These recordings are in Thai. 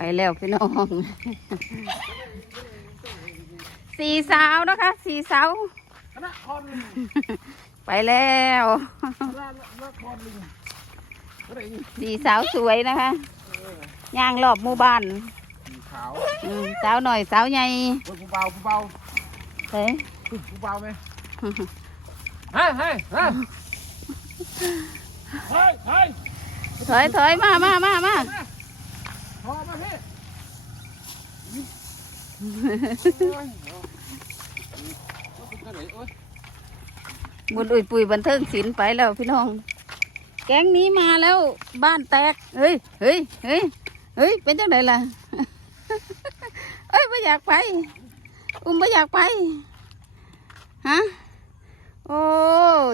ไปแล้วพี่น้องสี่สาวนะคะสี่สาวคณะคอนลิงไปแล้วคณะละครลิงอะไรอีกสี่สาวสวยนะคะย่างรอบหมู่บ้านสีขาวอืมสาวหน่อยสาวใหญ่เฮ้ยผู้เบาผู้เบาเฮ้ยผู้เบาไหมเฮ้ยเฮ้ยเฮ้ยเฮ้ยเฮ้ยถอยถอยมามามามาพ อมาพี่โอ้ยเอาเอาไปเท่าไหร่โอ้ยบุญอุยปุยบันเทิงศิลป์ไปแล้วพี่น้อง แก๊งนี้มาแล้วบ้านแตก เฮ้ย เฮ้ย เฮ้ย เฮ้ย เป็นจังไดล่ะ เอ้ยไม่อยากไป อุ้มไม่อยากไป ฮะ โอ้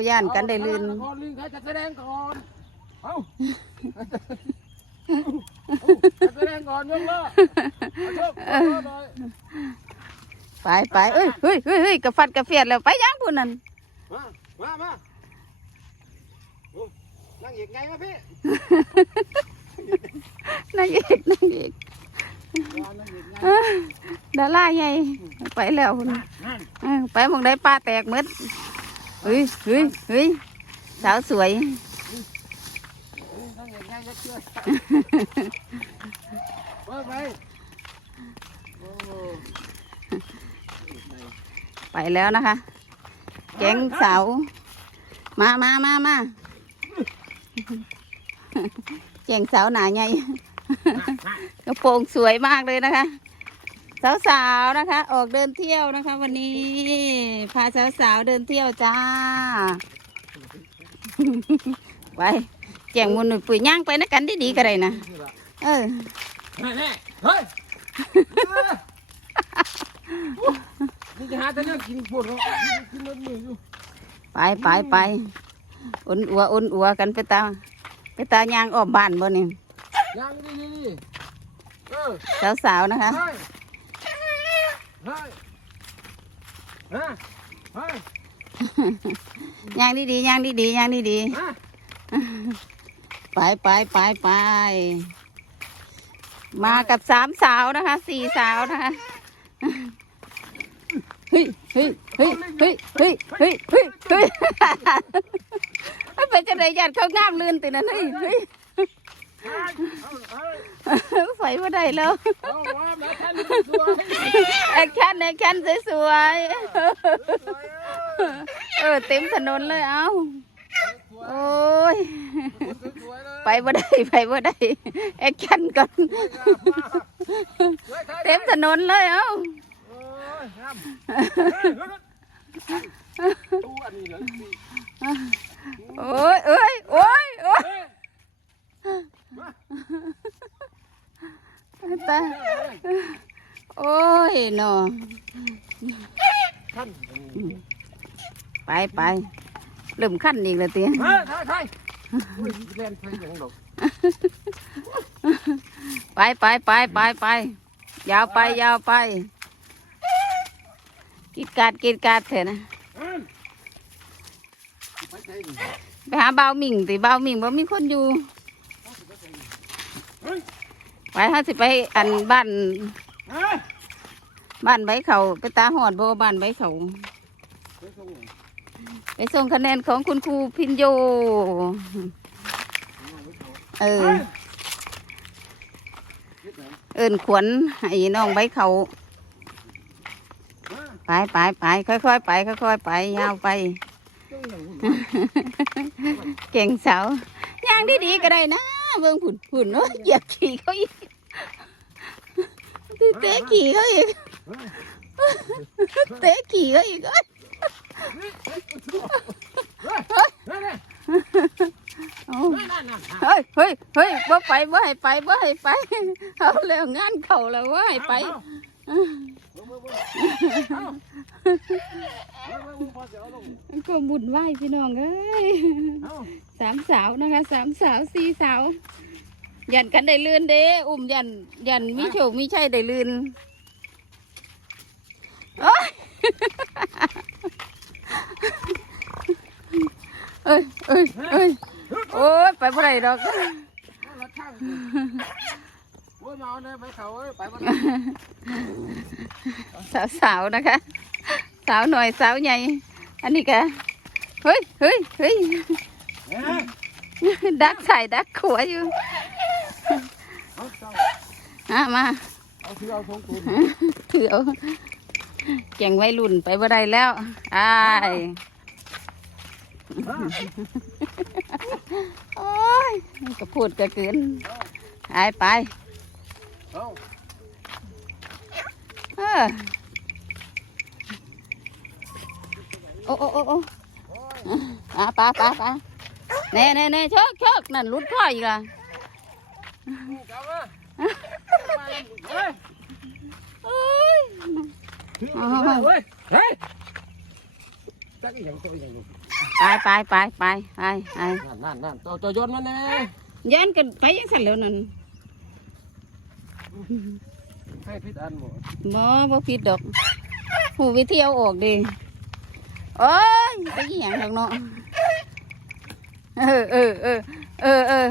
ย่านกันได้ลืนละครลิงใครจะแสดงก่อน เอาจะ แสดงก่อนยกเลิกเอาโชคเอาโชคหน่อยไปไปเอ้ยเฮ้ยเฮ้ยเฮ้ยกระฟัดกระเฟียดแล้วไปยังพูนนั่นมามามาโอ้นั่งอีกไงครับพี่นางเอกนางเอกรอนั่งอีกไงเอ้อดาราใหญ่ไปแล้วพุ่นนั่นเออไปหมองได้ปลาแตกหมดเฮ้ยเฮ้ยเฮ้ยสาวสวย นั่งก็เชื่อไปไปไปแล้วนะคะ แก๊งเสา มามามามาแก๊งสาวหนาใหญ่กระโปรงสวยมากเลยนะคะ สาวๆนะคะ ออกเดินเที่ยวนะคะ วันนี้ พาสาวๆเดินเที่ยวจ้า ไป แจงมุนหนุ่ยปุ๋ยย่างไปนะกันดีๆก็ได้นะเออแน่แน่เฮ้ยนี่จะหาแต่เรื่องกินปวดเขากินเลือดมืออยู่ไปไปไปอุ่นอัวอุ่นอัวกันไปตาไปตายางออกบ้านบ่นี่ยังดีดีดีเออสาวๆนะคะเฮ้ยเฮ้ยฮะเฮ้ยยางดีๆยางดีๆยางดีฮะๆ ไปไปไปไป มากับสามสาวนะคะ สี่สาวนะคะ เฮ้ยเฮ้ยเฮ้ยเฮ้ยเฮ้ยเฮ้ยเฮ้ยเฮ้ยมันเป็นจังไดยัดเขางามลื่นตินั่นเฮ้ยเฮ้ยเฮ้ยไฟมาได้แล้วเอาว่าแล้นสวยแอคชั่นแอคชั่นสวยๆเออเต็มถนนเลยเอ้า โอ้ย สวยเลยไปบ่ได้ไปบ่ได้แอคชั่นก่อนเต็มถนนเลยเอ้าโอ้ยงามตู้อันนี้เหรอโอ้ยเอ้ยโอ้ยโอ้ยเฮ้ยตายโอ้ยเนาะท่านไปไป เริ่มขั้นอีกแล้วเตี้ยเฮ้ยใช่ใช่เล่นเพลงอย่างดอกไปไปไปไปไปยาวไปยาวไปกิดกาดกิดกาดเถอะนะไปใจไปหาเบาวหมิ่งติเบาวหมิ่งบ่มีคนอยู่ไปห้าสิไปอันบ้านเฮ้ยบ้านใบเขาไปตาหอดบ่บ้านใบเขา ไปส่งคะแนนของคุณครูพินโย เออ เอินขวัญให้น้องใบเขา ไปไปไปค่อยๆไป ค่อยๆไป ยาวไป เก่งเสาวย่างดีๆก็ได้นะ เบิ่งผุนผุนเนาะเหยียบขี่เขาอีกเตะขี่เขาอีกเตะขี่เขาอีก เอ้ยเอาเฮ้ยเฮ้ยเฮ้ยบ่ไปบ่ให้ไปบ่ให้ไปเอาแล้วงานเขาแล้วบ่ให้ไปก็บุญไหวพี่น้องเอ้ยสามสาวนะคะสามสาวสี่สาวยันกันได้ลื่นเด้ อุ้มยันยันมีโชคมีชัยได้ลื่นโอ้ย เอ้ยเอ้ยเอ้ยโอ้ยไปบ่ได้ดอกโอ้ยมามาเอาเนี่ยไปเขาเอ้ยไปบ่สาวสาวๆนะคะ สาวหน่อยสาวใหญ่อันนี้ก็เฮ้ยเฮ้ยเฮ้ยดักใส่ดักขัวอยู่เอาเจ้าอะมาเอาที่เอาทงตูนถือเอา แก่งไว้รุ่นไปบ่ได้แล้วอ้ายโอ้ยก็พูดก็เกินไปไปเออโอ้โอ้โอ้โอ้โอ้ยอะปลาปลาปลาเน่เน่เน่เชิกเชิกนั่นรุดพ่ออีกละ นี่กลับมามาแล้วเฮ้ย โอ้ย เฮ้ยเฮ้ยจักอีหยังตัวอีหยังอยู่ไปไปไปไปไปไปนั่นนั่นนั่นตัวตัวโยนมันแน่ย้อนกันไปยังสั่นแล้วนั่นให้พิษอันหมดหมอบ่ผิดดอกหูวิธีเอาออกดิโอ้ยไปอีหยังดอกเนาะเออเออเออเออเออ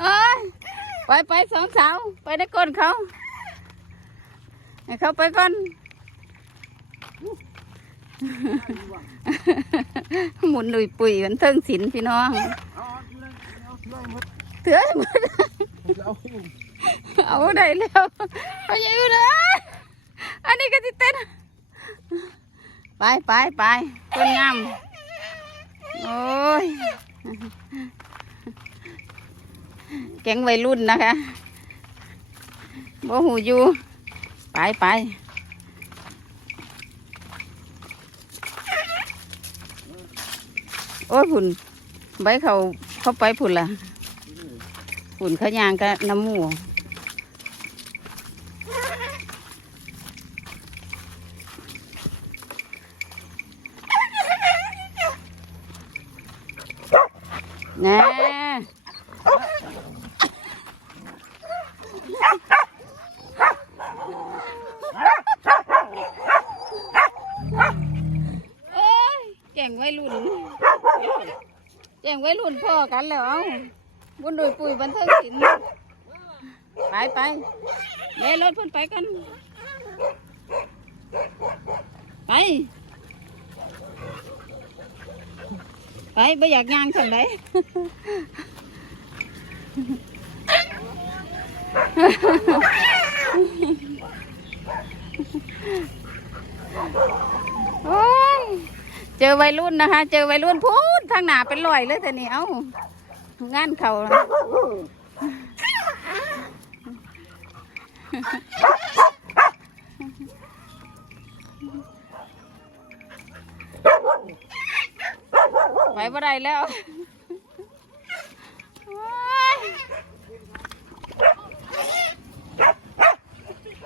เอ้ยไปไปสองสาวไปได้ก้นเขา ให้เขาไปก่อน หมุนดุยปุ๋ยมันเทิงศิลพี่น้องเอาเอาที่ไหนเอาที่ไหนหมดเถื่อหมดเอาเอาได้แล้วเอาอยู่นะอันนี้ก็จะเต้นไปไปไปต้นงามโอ้ยแก๊งวัยรุ่นนะคะบ่หูอยู่ ไปไปโอ้ยผุนใบเขาเข้าไปผุนล่ะฝุ่นเขายางก็น้ำหมูแน่โอ้ยแก่งไว้รุ่น แก่งไว้รุ่นพ่อกันแล้วเอาบุญโดยปุ๋ยบันเทิงศิลป์ไปไปเดี๋ยวรถเพิ่นไปกัน ไป ไปไม่อยากย่างทางไหนโอ้ยเจอวัยรุ่นนะคะ เจอวัยรุ่นพูดางหน้าเป็นรอยเลยแต่นี่เอ้างานเขาน่ะไปบ่ได้แล้ว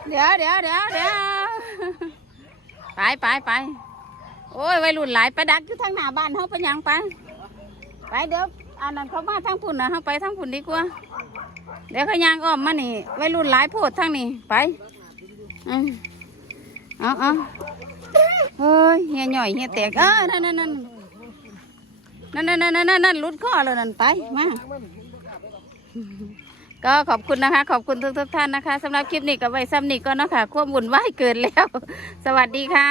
เดี๋ยวเดี๋ยวเดี๋ยวเดี๋ยวไปไปไป โอ้ยวัยรุ่นหลายไปดักอยู่ทางหน้าบ้านเขาไปยังไป ไปเดี๋ยวอันนั้นเขามาทางพุ่นนะเขาไปทางพุ่นดีกว่า เดี๋ยวเขายางอ้อมมานี่วัยรุ่นหลายโพดทางนี้ไปอืมเอาเอาเฮ้ยเฮียหน่อยเฮียแตกเออนั่นนั่นนั่นนั่นนั่นนั่นนั่นนั่นรุดข้อแล้วนั่นไปมาก็ขอบคุณนะคะ ขอบคุณทุกทุกท่านนะคะสำหรับคลิปนี้ก็ไว้ซ้ำนี้ก็เนาะค่ะควบวุ่นวายเกินแล้ว สวัสดีค่ะ